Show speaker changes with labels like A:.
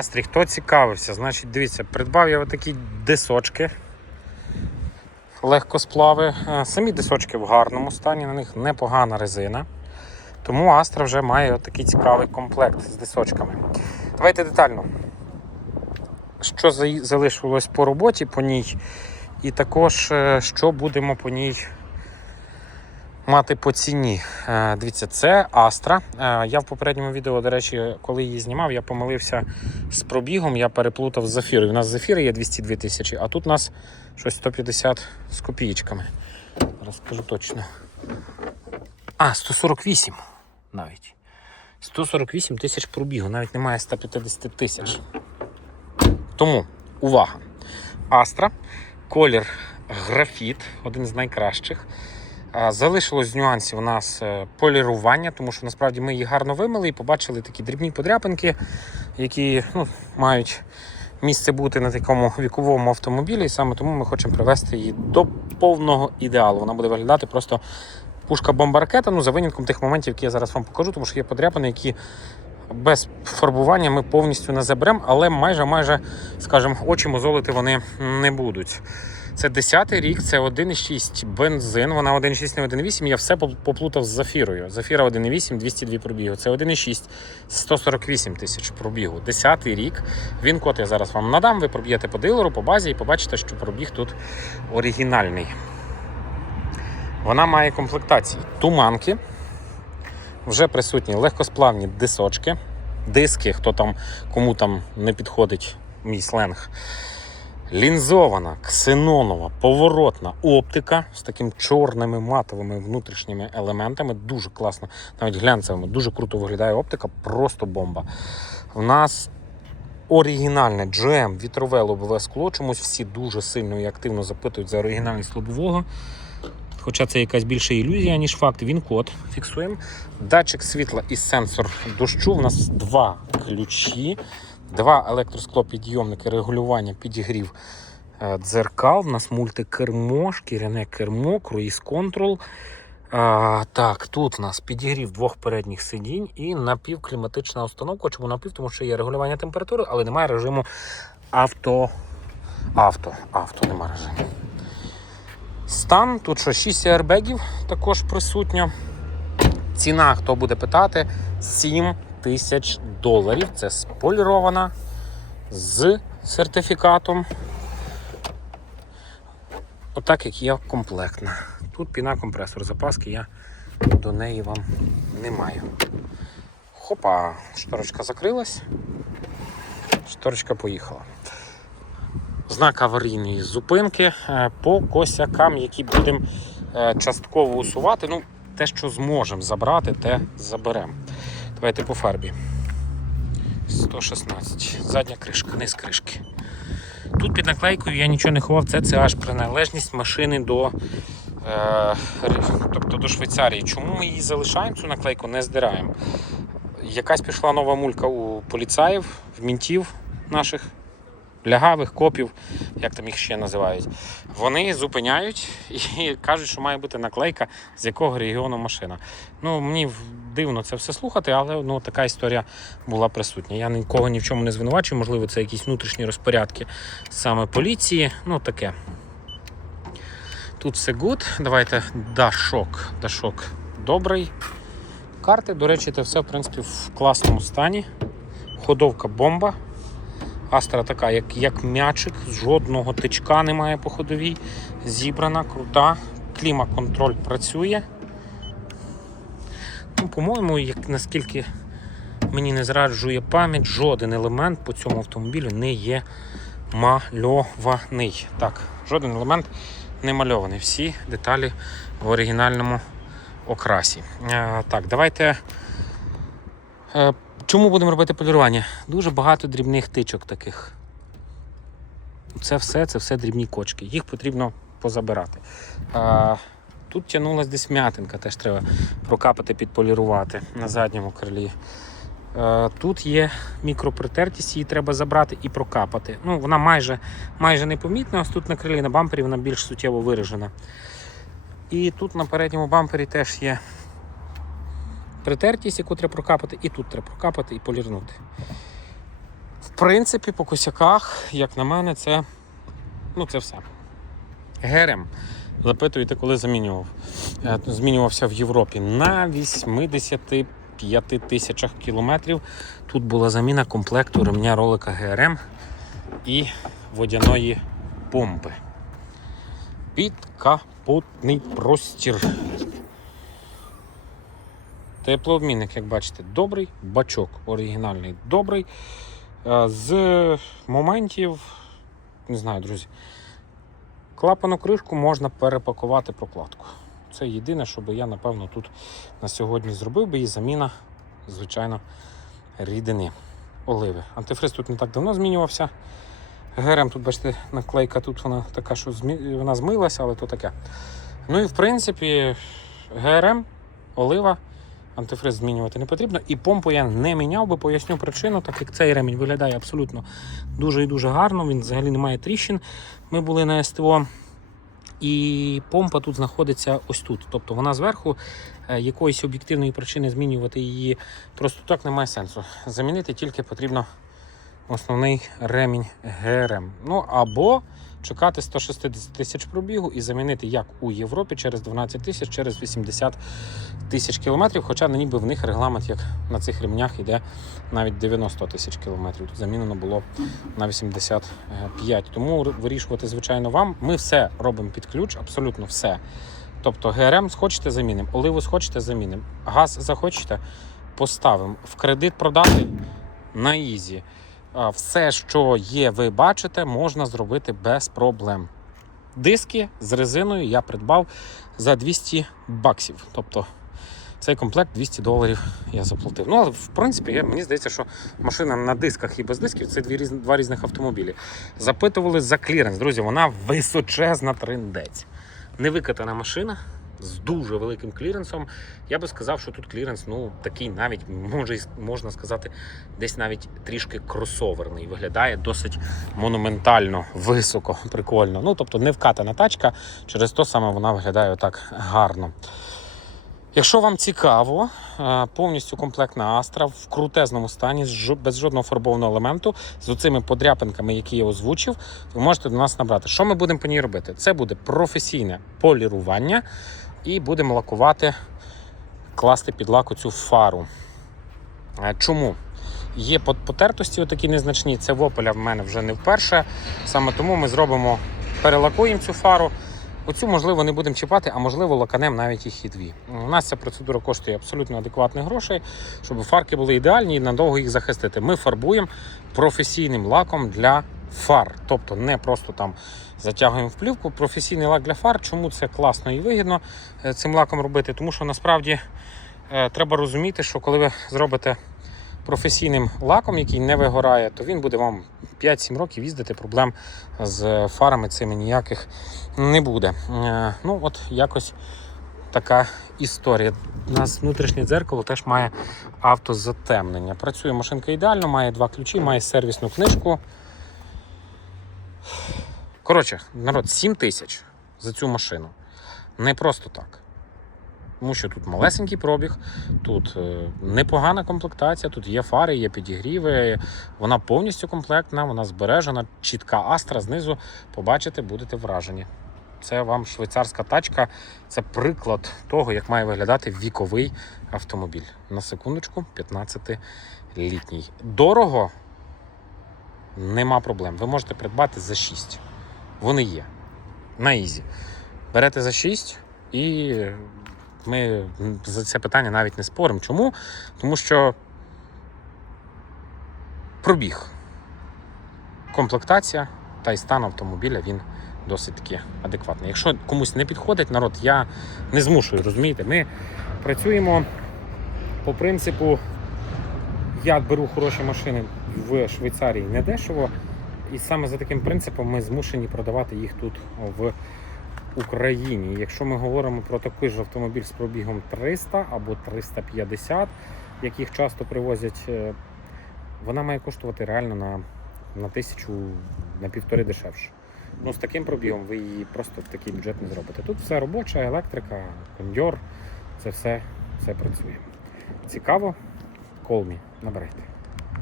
A: Астрі, хто цікавився, значить, дивіться, придбав я отакі дисочки. Легкосплави. Е, Самі дисочки в гарному стані, на них непогана резина. Тому Астра вже має отакий цікавий комплект з дисочками. Давайте детально. Що залишилось по роботі по ній, і також е, що будемо по ній мати по ціні. Е, Дивіться, це Астра. Е, Я в попередньому відео, до речі, коли її знімав, я помилився з пробігом, я переплутав з Зафірою. У нас Зафіри є 202 тисячі, а тут у нас щось 150 з копієчками. Зараз скажу точно. А, 148 навіть. 148 тисяч пробігу, навіть немає 150 тисяч. Тому увага! Астра, колір графіт, один з найкращих. Залишилось з нюансів у нас е, полірування, тому що насправді ми її гарно вимили і побачили такі дрібні подряпинки, які ну, мають місце бути на такому віковому автомобілі. І саме тому ми хочемо привести її до повного ідеалу. Вона буде виглядати просто пушка бомба ракета, ну за винятком тих моментів, які я зараз вам покажу, тому що є подряпини, які без фарбування ми повністю не заберемо, але майже, майже, скажімо, очі мозолити вони не будуть. Це 10-й рік, це 1,6 бензин, вона 1,6 не 1,8. Я все поплутав з Зафірою. Зафіра 1,8, 202 пробігу. Це 1,6, 148 тисяч пробігу. 10-й рік. Він код я зараз вам надам. Ви проб'єте по дилеру, по базі і побачите, що пробіг тут оригінальний. Вона має комплектації. Туманки. Вже присутні легкосплавні дисочки, диски, хто там, кому там не підходить мій сленг. Лінзована, ксенонова, поворотна оптика з такими чорними матовими внутрішніми елементами. Дуже класно, навіть глянцевими, дуже круто виглядає оптика, просто бомба. У нас оригінальне GM вітрове лобове скло. Чомусь всі дуже сильно і активно запитують за оригінальність лобового. Хоча це якась більша ілюзія, ніж факт. Він код фіксуємо. Датчик світла і сенсор дощу. У нас два ключі, два електросклопідйомники, регулювання, підігрів е, дзеркал. У нас мультикермо, шкіряне кермо, круїз контрол. А, так, тут у нас підігрів двох передніх сидінь і напівкліматична установка. Чому напів? Тому що є регулювання температури, але немає режиму авто. Авто, авто, немає режиму. Стан, тут що 6 аербегів також присутньо. Ціна, хто буде питати, 7 тисяч доларів. Це сполірована з сертифікатом. Отак, як є комплектна. Тут піна компресор запаски, я до неї вам не маю. Хопа, шторочка закрилась. Шторочка поїхала знак аварійної зупинки е, по косякам, які будемо е, частково усувати. Ну, те, що зможемо забрати, те заберемо. Давайте по фарбі. 116. Задня кришка, низ кришки. Тут під наклейкою я нічого не ховав, це, це аж приналежність машини до, е, тобто до Швейцарії. Чому ми її залишаємо, цю наклейку не здираємо? Якась пішла нова мулька у поліцаїв, в мінтів наших лягавих копів, як там їх ще називають, вони зупиняють і кажуть, що має бути наклейка, з якого регіону машина. Ну, мені дивно це все слухати, але ну, така історія була присутня. Я нікого ні в чому не звинувачую, можливо, це якісь внутрішні розпорядки саме поліції. Ну, таке. Тут все гуд. Давайте дашок. Дашок добрий. Карти, до речі, це все в принципі в класному стані. Ходовка бомба. Астра така, як, як м'ячик, жодного тичка немає по ходовій. Зібрана, крута. Клімат-контроль працює. Ну, по-моєму, як наскільки мені не зраджує пам'ять, жоден елемент по цьому автомобілю не є мальований. Так, жоден елемент не мальований. Всі деталі в оригінальному окрасі. Е, так, давайте. Чому будемо робити полірування? Дуже багато дрібних тичок таких. Це все, це все дрібні кочки. Їх потрібно позабирати. А, тут тягнулась десь м'ятинка, теж треба прокапати, підполірувати на задньому крилі. Тут є мікропритертість, її треба забрати і прокапати. Ну, вона майже, майже непомітна, ось тут на крилі на бампері вона більш суттєво виражена. І тут на передньому бампері теж є притертість, яку треба прокапати, і тут треба прокапати і полірнути. В принципі, по косяках, як на мене, це, ну, це все. ГРМ. Запитуєте, коли замінював. Е, Змінювався в Європі на 85 тисячах кілометрів. Тут була заміна комплекту ремня ролика ГРМ і водяної помпи. Підкапотний простір. Теплообмінник, як бачите, добрий, бачок оригінальний добрий. Е, З моментів, не знаю, друзі, клапану кришку можна перепакувати прокладку. Це єдине, що би я, напевно, тут на сьогодні зробив би і заміна, звичайно, рідини оливи. Антифриз тут не так давно змінювався. ГРМ тут, бачите, наклейка тут вона така, що вона змилася, але то таке. Ну і в принципі, ГРМ, олива, антифриз змінювати не потрібно. І помпу я не міняв, бо поясню причину, так як цей ремінь виглядає абсолютно дуже і дуже гарно. Він взагалі не має тріщин. Ми були на СТО. І помпа тут знаходиться ось тут. Тобто вона зверху е, якоїсь об'єктивної причини змінювати її просто так немає сенсу. Замінити тільки потрібно основний ремінь ГРМ. Ну або чекати 160 тисяч пробігу і замінити як у Європі через 12 тисяч, через 80 тисяч кілометрів. Хоча ніби в них регламент, як на цих ремнях, йде навіть 90 тисяч кілометрів. Тут замінено було на 85. Тому вирішувати, звичайно, вам. Ми все робимо під ключ, абсолютно все. Тобто ГРМ схочете замінимо, оливу схочете замінимо, газ захочете, поставимо. В кредит продати на ізі. Все, що є, ви бачите, можна зробити без проблем. Диски з резиною я придбав за 200 баксів. Тобто цей комплект 200 доларів я заплатив. Ну, але в принципі, я, мені здається, що машина на дисках і без дисків це дві різ, два різних автомобілі. Запитували за кліренс. Друзі, вона височезна триндець. Невикатана машина з дуже великим кліренсом. Я би сказав, що тут кліренс, ну такий навіть може можна сказати, десь навіть трішки кросоверний. Виглядає досить монументально, високо, прикольно. Ну тобто не вкатана тачка, через то саме вона виглядає отак гарно. Якщо вам цікаво, е, повністю комплектна Astra в крутезному стані, без жодного фарбованого елементу, з оцими подряпинками, які я озвучив, ви можете до нас набрати. Що ми будемо по ній робити? Це буде професійне полірування і будемо лакувати, класти під лак цю фару. Е, Чому? Є потертості отакі незначні. Це в Opel в мене вже не вперше. Саме тому ми зробимо, перелакуємо цю фару. Оцю, можливо, не будемо чіпати, а можливо, лаканем навіть їх і дві. У нас ця процедура коштує абсолютно адекватних грошей, щоб фарки були ідеальні і надовго їх захистити. Ми фарбуємо професійним лаком для фар. Тобто не просто там затягуємо в плівку. Професійний лак для фар. Чому це класно і вигідно е, цим лаком робити? Тому що насправді е, треба розуміти, що коли ви зробите професійним лаком, який не вигорає, то він буде вам 5-7 років їздити. Проблем з фарами цими ніяких не буде. Е, Ну, от якось така історія. У нас внутрішнє дзеркало теж має автозатемнення. Працює машинка ідеально, має два ключі, має сервісну книжку. Коротше, народ, 7 тисяч за цю машину. Не просто так. Тому що тут малесенький пробіг, тут е, непогана комплектація, тут є фари, є підігріви, вона повністю комплектна, вона збережена, чітка астра знизу. Побачите, будете вражені. Це вам швейцарська тачка, це приклад того, як має виглядати віковий автомобіль. На секундочку, 15-літній. Дорого нема проблем. Ви можете придбати за 6. Вони є. На ізі. Берете за 6 і ми за це питання навіть не споримо. Чому? Тому що пробіг, комплектація та й стан автомобіля він досить таки адекватний. Якщо комусь не підходить народ, я не змушую, розумієте? Ми працюємо по принципу, я беру хороші машини в Швейцарії недешево, і саме за таким принципом ми змушені продавати їх тут в Україні. Якщо ми говоримо про такий ж автомобіль з пробігом 300 або 350, яких часто привозять, е, вона має коштувати реально на, на тисячу, на півтори дешевше. Ну, з таким пробігом ви її просто в такий бюджет не зробите. Тут все робоча, електрика, кондьор, це все, все працює. Цікаво? Me, набирайте.